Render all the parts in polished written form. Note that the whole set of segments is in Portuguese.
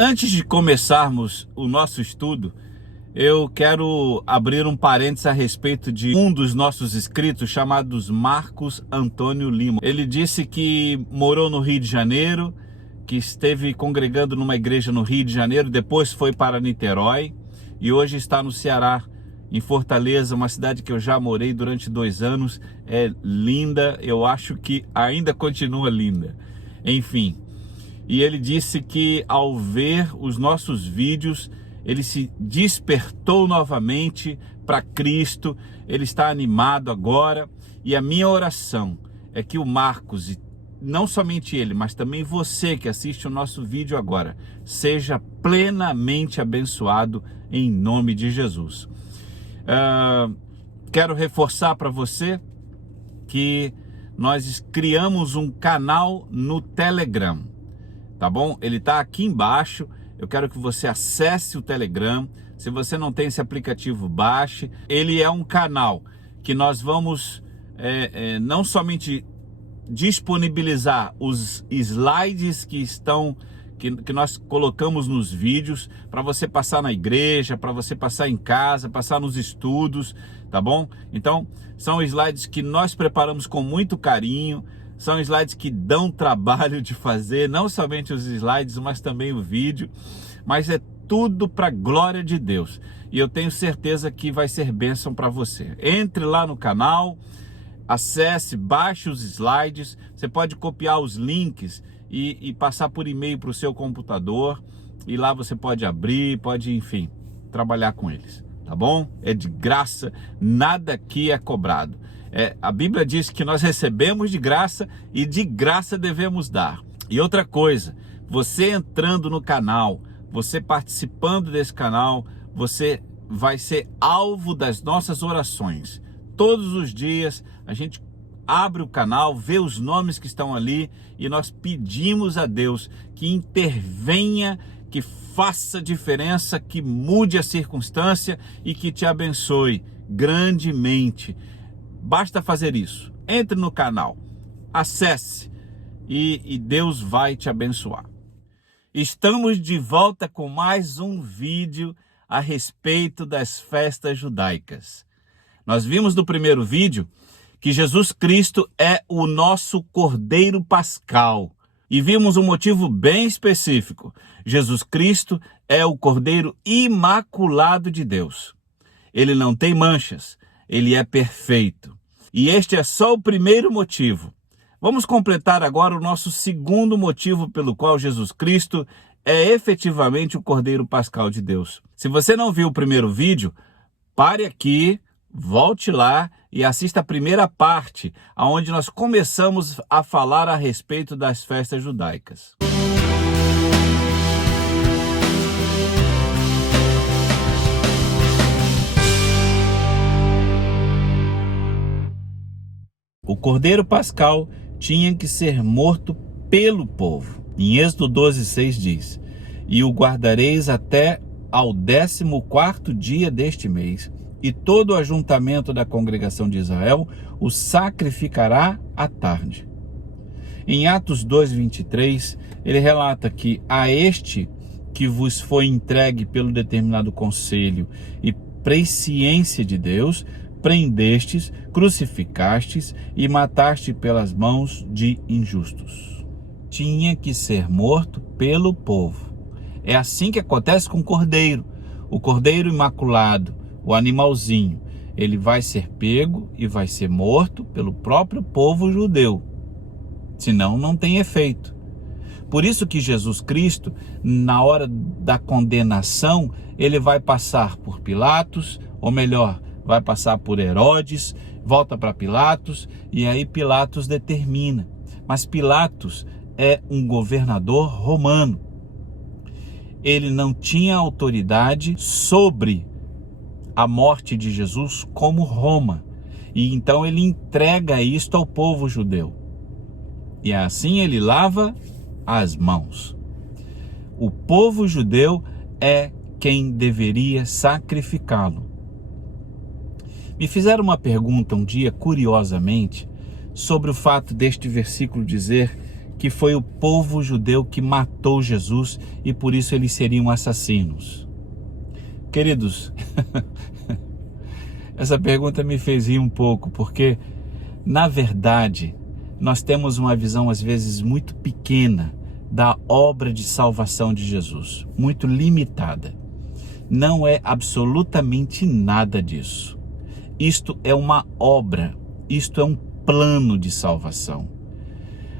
Antes de começarmos o nosso estudo, eu quero abrir um parênteses a respeito de um dos nossos inscritos, chamado Marcos Antônio Lima. Ele disse que morou no Rio de Janeiro, que esteve congregando numa igreja no Rio de Janeiro, depois foi para Niterói e hoje está no Ceará, em Fortaleza, uma cidade que eu já morei durante 2 anos. É linda, eu acho que ainda continua linda. Enfim, e ele disse que ao ver os nossos vídeos, ele se despertou novamente para Cristo, ele está animado agora, e a minha oração é que o Marcos, e não somente ele, mas também você que assiste o nosso vídeo agora, seja plenamente abençoado em nome de Jesus. Quero reforçar para você que nós criamos um canal no Telegram, tá bom? Ele está aqui embaixo. Eu quero que você acesse o Telegram. Se você não tem esse aplicativo, baixe. Ele é um canal que nós vamos não somente disponibilizar os slides que nós colocamos nos vídeos, para você passar na igreja, para você passar em casa, passar nos estudos, tá bom? Então, são slides que nós preparamos com muito carinho, são slides que dão trabalho de fazer, não somente os slides, mas também o vídeo, mas é tudo para a glória de Deus. E eu tenho certeza que vai ser bênção para você. Entre lá no canal, acesse, baixe os slides, você pode copiar os links e passar por e-mail para o seu computador, e lá você pode abrir, pode, enfim, trabalhar com eles, tá bom? É de graça, nada aqui é cobrado. A Bíblia diz que nós recebemos de graça e de graça devemos dar. E outra coisa, você entrando no canal, você participando desse canal, você vai ser alvo das nossas orações. Todos os dias a gente abre o canal, vê os nomes que estão ali e nós pedimos a Deus que intervenha, que faça diferença, que mude a circunstância e que te abençoe grandemente. Basta fazer isso. Entre no canal, acesse e Deus vai te abençoar. Estamos de volta com mais um vídeo a respeito das festas judaicas. Nós vimos no primeiro vídeo que Jesus Cristo é o nosso Cordeiro Pascal. E vimos um motivo bem específico. Jesus Cristo é o Cordeiro Imaculado de Deus. Ele não tem manchas, ele é perfeito. E este é só o primeiro motivo. Vamos completar agora o nosso segundo motivo pelo qual Jesus Cristo é efetivamente o Cordeiro Pascal de Deus. Se você não viu o primeiro vídeo, pare aqui, volte lá e assista a primeira parte, onde nós começamos a falar a respeito das festas judaicas. O Cordeiro Pascal tinha que ser morto pelo povo. Em Êxodo 12:6 diz: "E o guardareis até ao 14º dia deste mês, e todo o ajuntamento da congregação de Israel o sacrificará à tarde." Em Atos 2:23, ele relata que a este que vos foi entregue pelo determinado conselho e presciência de Deus, prendestes, crucificastes e mataste pelas mãos de injustos. Tinha que ser morto pelo povo. É assim que acontece com o cordeiro imaculado, o animalzinho. Ele vai ser pego e vai ser morto pelo próprio povo judeu. Senão não tem efeito. Por isso que Jesus Cristo, na hora da condenação, ele vai passar por Pilatos, ou melhor, vai passar por Herodes, volta para Pilatos, e aí Pilatos determina. Mas Pilatos é um governador romano. Ele não tinha autoridade sobre a morte de Jesus como Roma. E então ele entrega isto ao povo judeu. E assim ele lava as mãos. O povo judeu é quem deveria sacrificá-lo. Me fizeram uma pergunta um dia, curiosamente, sobre o fato deste versículo dizer que foi o povo judeu que matou Jesus e por isso eles seriam assassinos? Queridos, essa pergunta me fez rir um pouco, porque, na verdade, nós temos uma visão às vezes muito pequena da obra de salvação de Jesus, muito limitada. Não é absolutamente nada disso. Isto é uma obra, isto é um plano de salvação.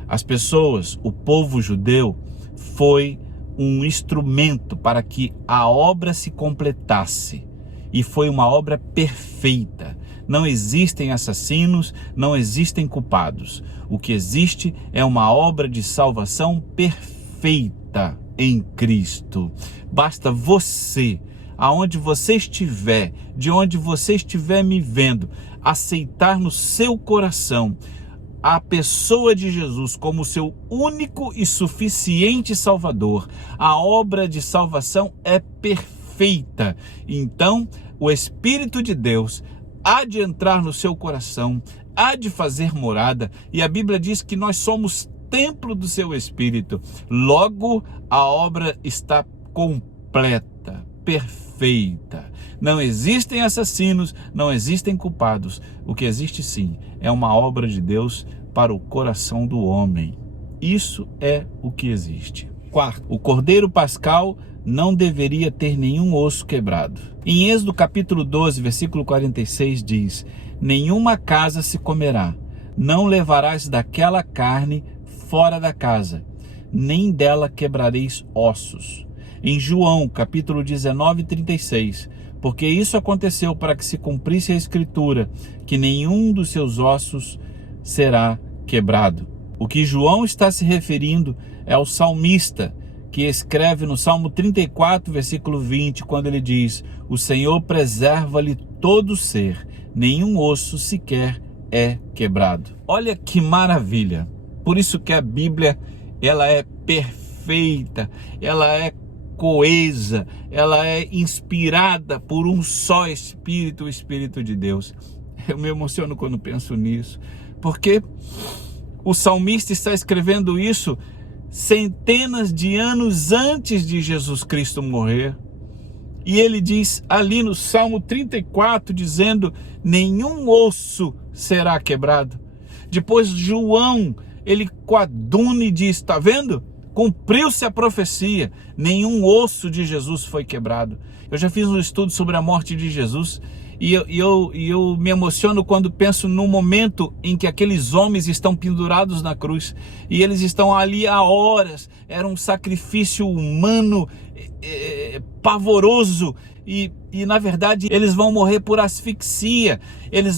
As pessoas, o povo judeu, foi um instrumento para que a obra se completasse, e foi uma obra perfeita. Não existem assassinos, não existem culpados. O que existe é uma obra de salvação perfeita em Cristo. Basta você, aonde você estiver, de onde você estiver me vendo, aceitar no seu coração a pessoa de Jesus como seu único e suficiente Salvador. A obra de salvação é perfeita. Então, o Espírito de Deus há de entrar no seu coração, há de fazer morada, e a Bíblia diz que nós somos templo do seu Espírito. Logo, a obra está completa, perfeita. Não existem assassinos, não existem culpados. O que existe sim é uma obra de Deus para o coração do homem. Isso é o que existe. Quarto, o Cordeiro Pascal não deveria ter nenhum osso quebrado. Em Êxodo capítulo 12, versículo 46 diz: nenhuma casa se comerá, não levarás daquela carne fora da casa, nem dela quebrareis ossos. Em João capítulo 19, 36, porque isso aconteceu para que se cumprisse a escritura, que nenhum dos seus ossos será quebrado. O que João está se referindo é ao salmista, que escreve no Salmo 34, versículo 20, quando ele diz: o Senhor preserva-lhe todo o ser, nenhum osso sequer é quebrado. Olha que maravilha! Por isso que a Bíblia, ela é perfeita, ela é coesa, ela é inspirada por um só Espírito, o Espírito de Deus. Eu me emociono quando penso nisso, porque o salmista está escrevendo isso centenas de anos antes de Jesus Cristo morrer. E ele diz ali no Salmo 34, dizendo: nenhum osso será quebrado. Depois João, ele coaduna e diz: está vendo? Cumpriu-se a profecia, nenhum osso de Jesus foi quebrado. Eu já fiz um estudo sobre a morte de Jesus e eu me emociono quando penso no momento em que aqueles homens estão pendurados na cruz e eles estão ali há horas. Era um sacrifício humano pavoroso e na verdade eles vão morrer por asfixia.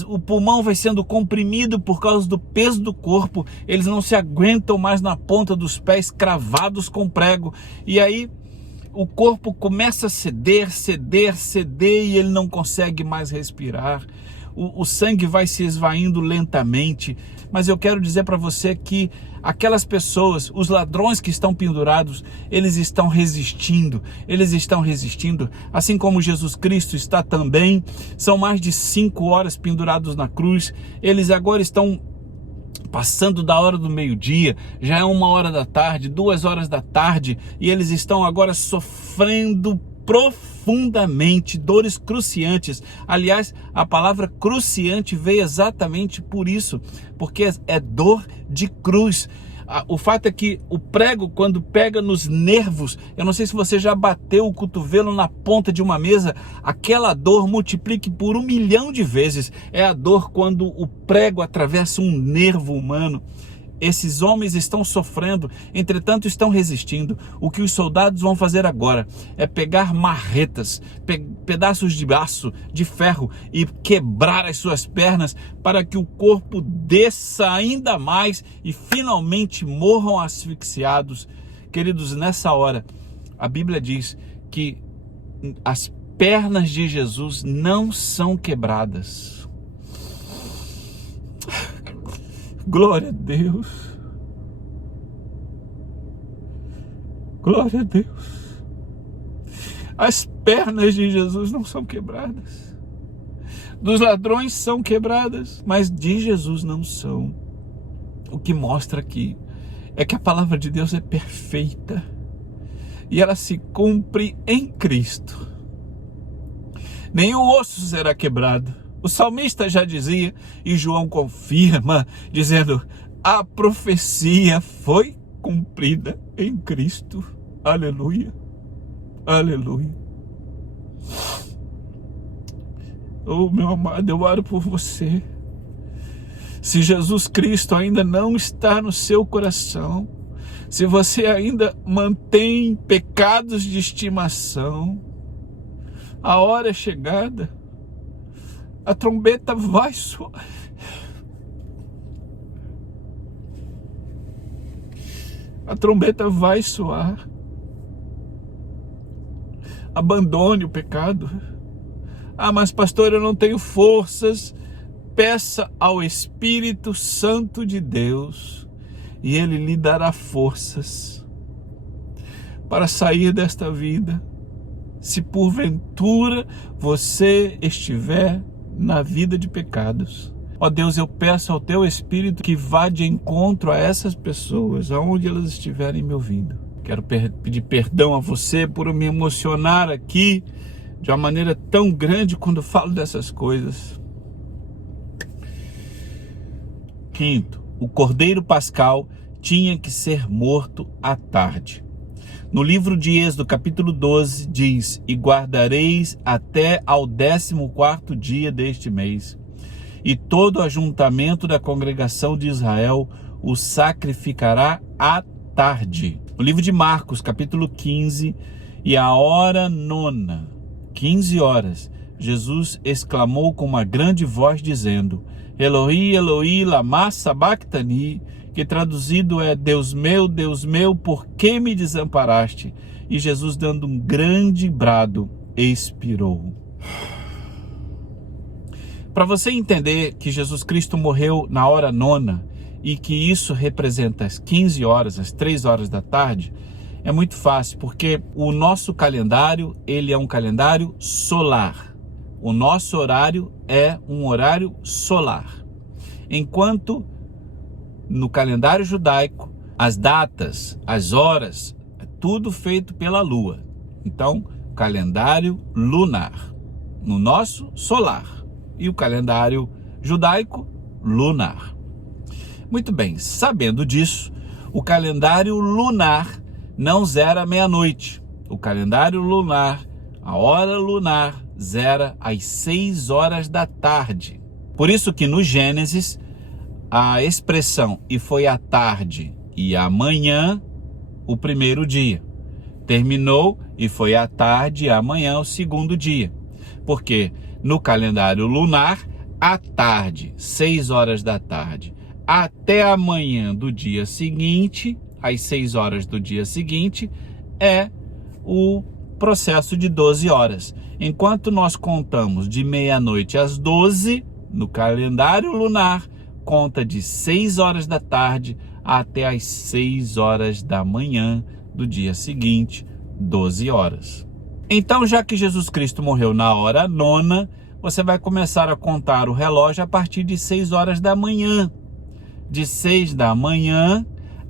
O pulmão vai sendo comprimido por causa do peso do corpo, eles não se aguentam mais na ponta dos pés cravados com prego, e aí o corpo começa a ceder e ele não consegue mais respirar. O sangue vai se esvaindo lentamente. Mas eu quero dizer para você que aquelas pessoas, os ladrões que estão pendurados, eles estão resistindo, assim como Jesus Cristo está também. São mais de 5 horas pendurados na cruz, eles agora estão passando da hora do meio-dia, já é 1 hora da tarde, 2 horas da tarde, e eles estão agora sofrendo profundamente dores cruciantes. Aliás, a palavra cruciante veio exatamente por isso, porque é dor de cruz. O fato é que o prego, quando pega nos nervos, eu não sei se você já bateu o cotovelo na ponta de uma mesa, aquela dor multiplique por 1 milhão de vezes. É a dor quando o prego atravessa um nervo humano. Esses homens estão sofrendo, entretanto estão resistindo. O que os soldados vão fazer agora é pegar marretas, pedaços de aço, de ferro, e quebrar as suas pernas para que o corpo desça ainda mais e finalmente morram asfixiados. Queridos, nessa hora, a Bíblia diz que as pernas de Jesus não são quebradas. Glória a Deus. Glória a Deus. As pernas de Jesus não são quebradas. Dos ladrões são quebradas, mas de Jesus não são. O que mostra que é que a palavra de Deus é perfeita e ela se cumpre em Cristo. Nenhum osso será quebrado. O salmista já dizia, e João confirma, dizendo: a profecia foi cumprida em Cristo. Aleluia, aleluia. Oh, meu amado, eu oro por você. Se Jesus Cristo ainda não está no seu coração, se você ainda mantém pecados de estimação, a hora é chegada, a trombeta vai soar. A trombeta vai soar. Abandone o pecado. Ah, mas pastor, eu não tenho forças. Peça ao Espírito Santo de Deus e Ele lhe dará forças para sair desta vida. Se porventura você estiver na vida de pecados, ó Deus, eu peço ao Teu Espírito que vá de encontro a essas pessoas, aonde elas estiverem me ouvindo. Quero pedir perdão a você por eu me emocionar aqui de uma maneira tão grande quando falo dessas coisas. Quinto, o Cordeiro Pascal tinha que ser morto à tarde. No livro de Êxodo, capítulo 12, diz: e guardareis até ao 14º dia deste mês, e todo o ajuntamento da congregação de Israel o sacrificará à tarde. No livro de Marcos, capítulo 15, e a hora nona, 15 horas, Jesus exclamou com uma grande voz, dizendo: Eloi, Eloi, lama sabachthani, que traduzido é: Deus meu, por que me desamparaste? E Jesus, dando um grande brado, expirou. Para você entender que Jesus Cristo morreu na hora nona e que isso representa as 15 horas, as 3 horas da tarde, é muito fácil, porque o nosso calendário, ele é um calendário solar. O nosso horário é um horário solar. Enquanto no calendário judaico, as datas, as horas, é tudo feito pela lua. Então, calendário lunar. No nosso, solar. E o calendário judaico, lunar. Muito bem, sabendo disso, o calendário lunar não zera meia-noite. O calendário lunar, a hora lunar, zera às 6 horas da tarde. Por isso que no Gênesis, a expressão "e foi à tarde e amanhã", o primeiro dia, terminou e foi à tarde e amanhã, o segundo dia. Porque no calendário lunar, à tarde, 6 horas da tarde, até amanhã do dia seguinte, às 6 horas do dia seguinte, é o processo de 12 horas. Enquanto nós contamos de meia-noite às 12, no calendário lunar, conta de 6 horas da tarde até às 6 horas da manhã do dia seguinte, 12 horas. Então, já que Jesus Cristo morreu na hora nona, você vai começar a contar o relógio a partir de 6 horas da manhã. De 6 da manhã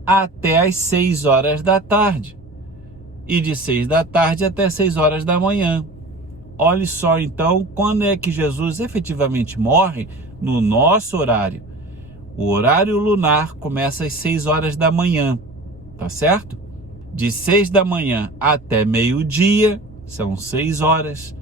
até às 6 horas da tarde. E de 6 da tarde até 6 horas da manhã. Olhe só então quando é que Jesus efetivamente morre no nosso horário. O horário lunar começa às 6 horas da manhã, tá certo? De 6 da manhã até meio-dia, são 6 horas.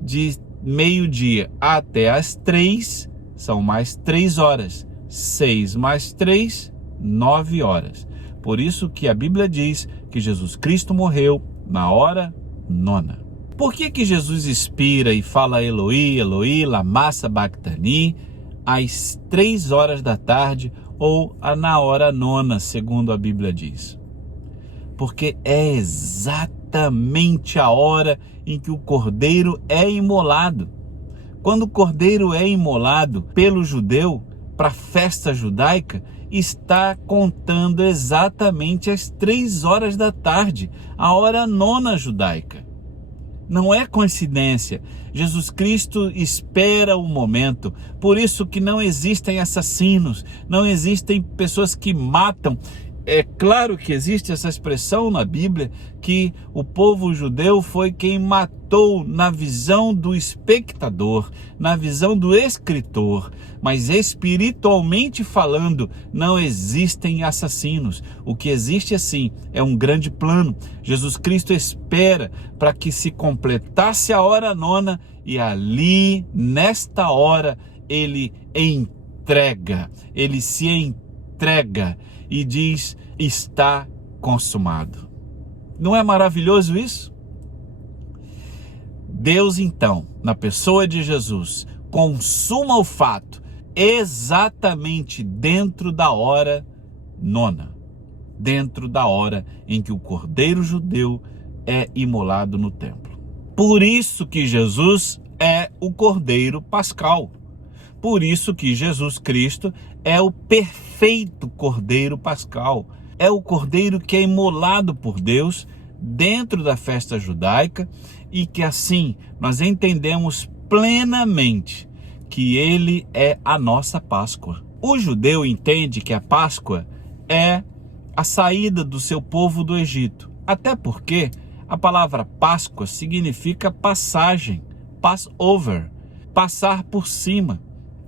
De meio-dia até às 3, são mais 3 horas. 6 mais 3, 9 horas. Por isso que a Bíblia diz que Jesus Cristo morreu na hora nona. Por que Jesus expira e fala Eloi, Eloi, lama sabachthani às 3 horas da tarde ou na hora nona, segundo a Bíblia diz? Porque é exatamente a hora em que o cordeiro é imolado. Quando o cordeiro é imolado pelo judeu, para a festa judaica, está contando exatamente às 3 horas da tarde, a hora nona judaica. Não é coincidência. Jesus Cristo espera o momento. Por isso que não existem assassinos, não existem pessoas que matam É claro que existe essa expressão na Bíblia que o povo judeu foi quem matou na visão do espectador, na visão do escritor, mas espiritualmente falando não existem assassinos. O que existe assim é um grande plano. Jesus Cristo espera para que se completasse a hora nona e ali, nesta hora, ele se entrega e diz: está consumado. Não é maravilhoso isso? Deus, então, na pessoa de Jesus, consuma o fato exatamente dentro da hora nona, dentro da hora em que o cordeiro judeu é imolado no templo. Por isso que Jesus é o cordeiro pascal. Por isso que Jesus Cristo é o perfeito cordeiro pascal. É o cordeiro que é imolado por Deus dentro da festa judaica e que assim nós entendemos plenamente que ele é a nossa Páscoa. O judeu entende que a Páscoa é a saída do seu povo do Egito. Até porque a palavra Páscoa significa passagem, Passover, passar por cima.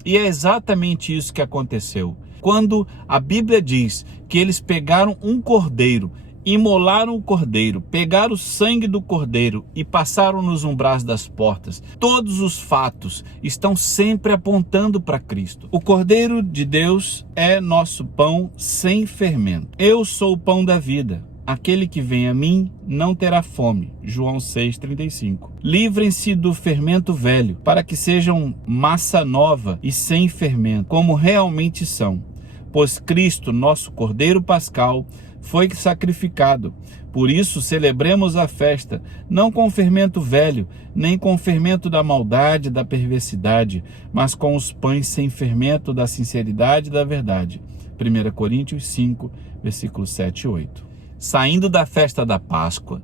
E é exatamente isso que aconteceu. Quando a Bíblia diz que eles pegaram um cordeiro, imolaram o cordeiro, pegaram o sangue do cordeiro e passaram nos umbrais das portas, todos os fatos estão sempre apontando para Cristo. O Cordeiro de Deus é nosso pão sem fermento. Eu sou o pão da vida. Aquele que vem a mim não terá fome. João 6,35. Livrem-se do fermento velho, para que sejam massa nova e sem fermento, como realmente são. Pois Cristo, nosso Cordeiro Pascal, foi sacrificado. Por isso celebremos a festa, não com fermento velho, nem com fermento da maldade e da perversidade, mas com os pães sem fermento da sinceridade e da verdade. 1 Coríntios 5, versículos 7 e 8. Saindo da festa da Páscoa,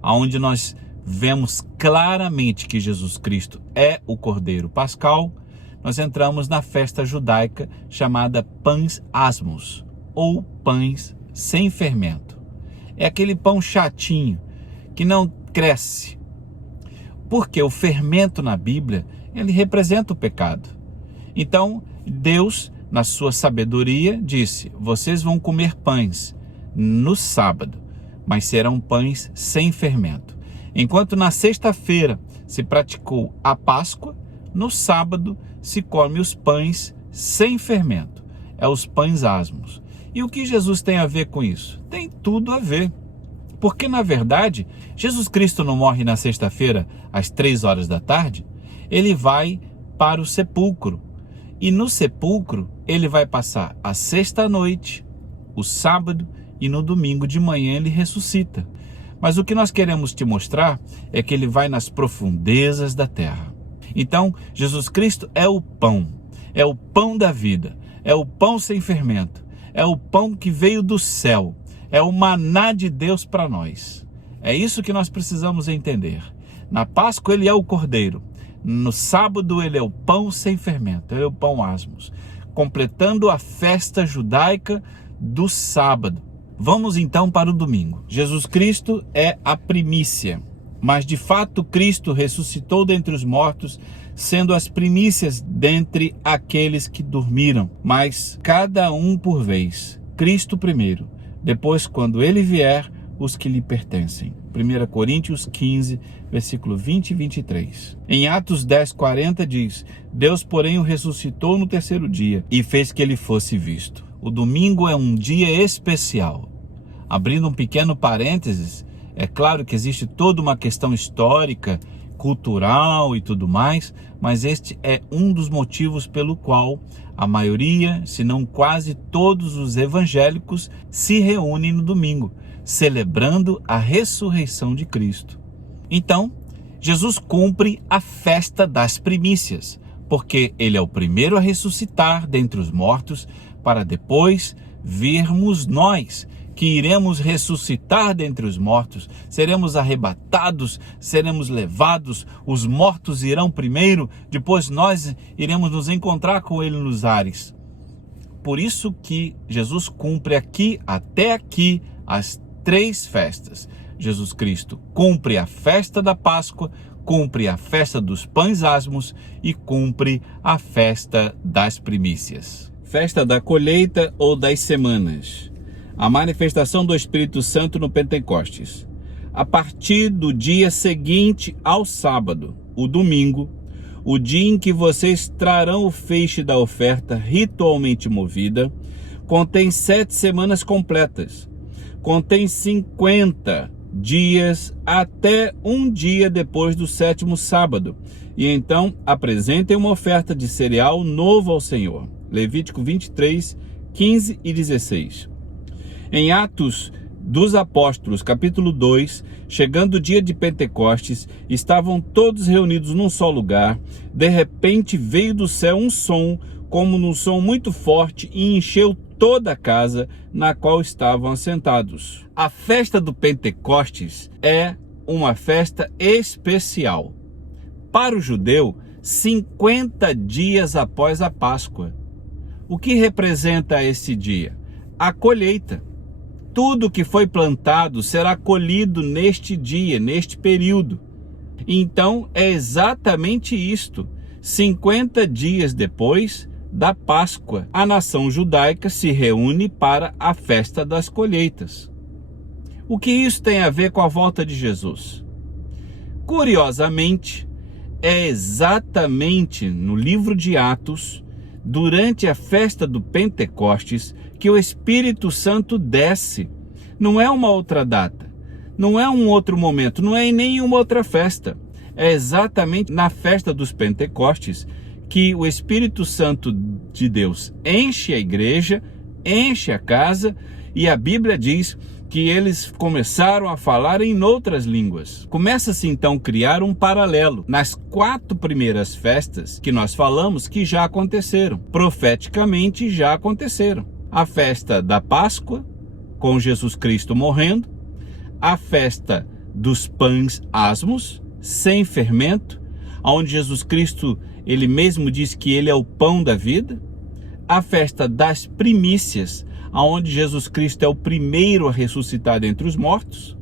onde nós vemos claramente que Jesus Cristo é o Cordeiro Pascal, nós entramos na festa judaica chamada Pães Asmos, ou pães sem fermento. É aquele pão chatinho, que não cresce. Porque o fermento na Bíblia, ele representa o pecado. Então, Deus, na sua sabedoria, disse: vocês vão comer pães no sábado, mas serão pães sem fermento. Enquanto na sexta-feira se praticou a Páscoa, no sábado se come os pães sem fermento. É os pães asmos. E o que Jesus tem a ver com isso? Tem tudo a ver. Porque, na verdade, Jesus Cristo não morre na sexta-feira às 3 horas da tarde. Ele vai para o sepulcro. E no sepulcro, ele vai passar a sexta-noite, o sábado, e no domingo de manhã ele ressuscita. Mas o que nós queremos te mostrar é que ele vai nas profundezas da terra. Então, Jesus Cristo é o pão da vida, é o pão sem fermento, é o pão que veio do céu, é o maná de Deus para nós. É isso que nós precisamos entender. Na Páscoa ele é o cordeiro, no sábado ele é o pão sem fermento, ele é o pão asmos, completando a festa judaica do sábado. Vamos então para o domingo. Jesus Cristo é a primícia, mas de fato Cristo ressuscitou dentre os mortos, sendo as primícias dentre aqueles que dormiram, mas cada um por vez. Cristo primeiro, depois, quando ele vier, os que lhe pertencem. 1 Coríntios 15, versículo 20 e 23. Em Atos 10, 40 diz: Deus, porém, o ressuscitou no terceiro dia e fez que ele fosse visto. O domingo é um dia especial. Abrindo um pequeno parênteses, é claro que existe toda uma questão histórica, cultural e tudo mais, mas este é um dos motivos pelo qual a maioria, se não quase todos os evangélicos se reúnem no domingo, celebrando a ressurreição de Cristo. Então, Jesus cumpre a festa das primícias, porque ele é o primeiro a ressuscitar dentre os mortos, para depois virmos nós, que iremos ressuscitar dentre os mortos, seremos arrebatados, seremos levados, os mortos irão primeiro, depois nós iremos nos encontrar com ele nos ares. por isso que Jesus cumpre aqui, até aqui, as 3 festas. Jesus Cristo cumpre a festa da Páscoa, cumpre a festa dos pães asmos e cumpre a festa das primícias. Festa da colheita ou das semanas. A manifestação do Espírito Santo no Pentecostes. A partir do dia seguinte ao sábado, o domingo, o dia em que vocês trarão o feixe da oferta ritualmente movida, contém 7 semanas completas. Contém 50 dias até um dia depois do 7º sábado. E então apresentem uma oferta de cereal novo ao Senhor. Levítico 23, 15 e 16. Em Atos dos Apóstolos, capítulo 2, chegando o dia de Pentecostes, estavam todos reunidos num só lugar. De repente veio do céu um som, como num som muito forte, e encheu toda a casa na qual estavam assentados. A festa do Pentecostes é uma festa especial. Para o judeu, 50 dias após a Páscoa. O que representa esse dia? A colheita. Tudo que foi plantado será colhido neste dia, neste período. Então, é exatamente isto. 50 dias depois da Páscoa, a nação judaica se reúne para a festa das colheitas. O que isso tem a ver com a volta de Jesus? Curiosamente, é exatamente no livro de Atos, durante a festa do Pentecostes, que o Espírito Santo desce. Não é uma outra data, não é um outro momento, não é em nenhuma outra festa. É exatamente na festa dos Pentecostes que o Espírito Santo de Deus enche a igreja, enche a casa, e a Bíblia diz que eles começaram a falar em outras línguas. Começa-se então a criar um paralelo nas 4 primeiras festas que nós falamos que já aconteceram, profeticamente já aconteceram. A festa da Páscoa, com Jesus Cristo morrendo, a festa dos pães asmos, sem fermento, onde Jesus Cristo, ele mesmo diz que ele é o pão da vida, a festa das primícias, onde Jesus Cristo é o primeiro a ressuscitar dentre os mortos,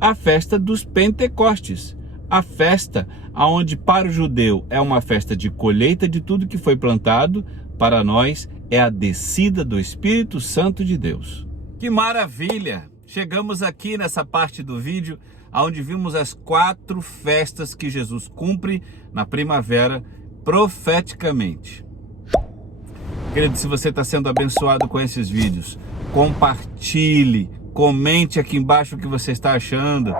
a festa dos Pentecostes, a festa onde para o judeu é uma festa de colheita de tudo que foi plantado, para nós é a descida do Espírito Santo de Deus. Que maravilha! Chegamos aqui nessa parte do vídeo onde vimos as 4 festas que Jesus cumpre na primavera profeticamente. Querido, se você está sendo abençoado com esses vídeos, compartilhe, comente aqui embaixo o que você está achando,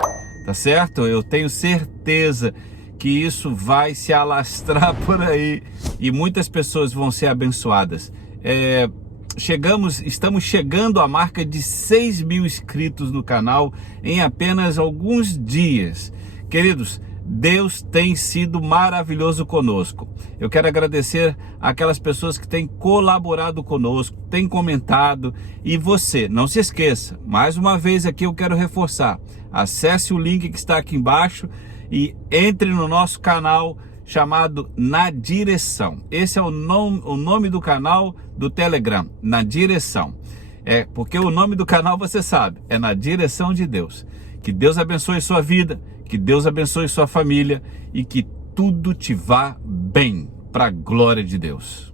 tá certo? Eu tenho certeza que isso vai se alastrar por aí e muitas pessoas vão ser abençoadas. Estamos chegando à marca de 6.000 inscritos no canal em apenas alguns dias. Queridos, Deus tem sido maravilhoso conosco. Eu quero agradecer aquelas pessoas que têm colaborado conosco, têm comentado. E você, não se esqueça, mais uma vez aqui eu quero reforçar. Acesse o link que está aqui embaixo e entre no nosso canal chamado Na Direção. Esse é o nome do canal do Telegram, Na Direção. Porque o nome do canal você sabe, é Na Direção de Deus. Que Deus abençoe sua vida, que Deus abençoe sua família e que tudo te vá bem, para a glória de Deus.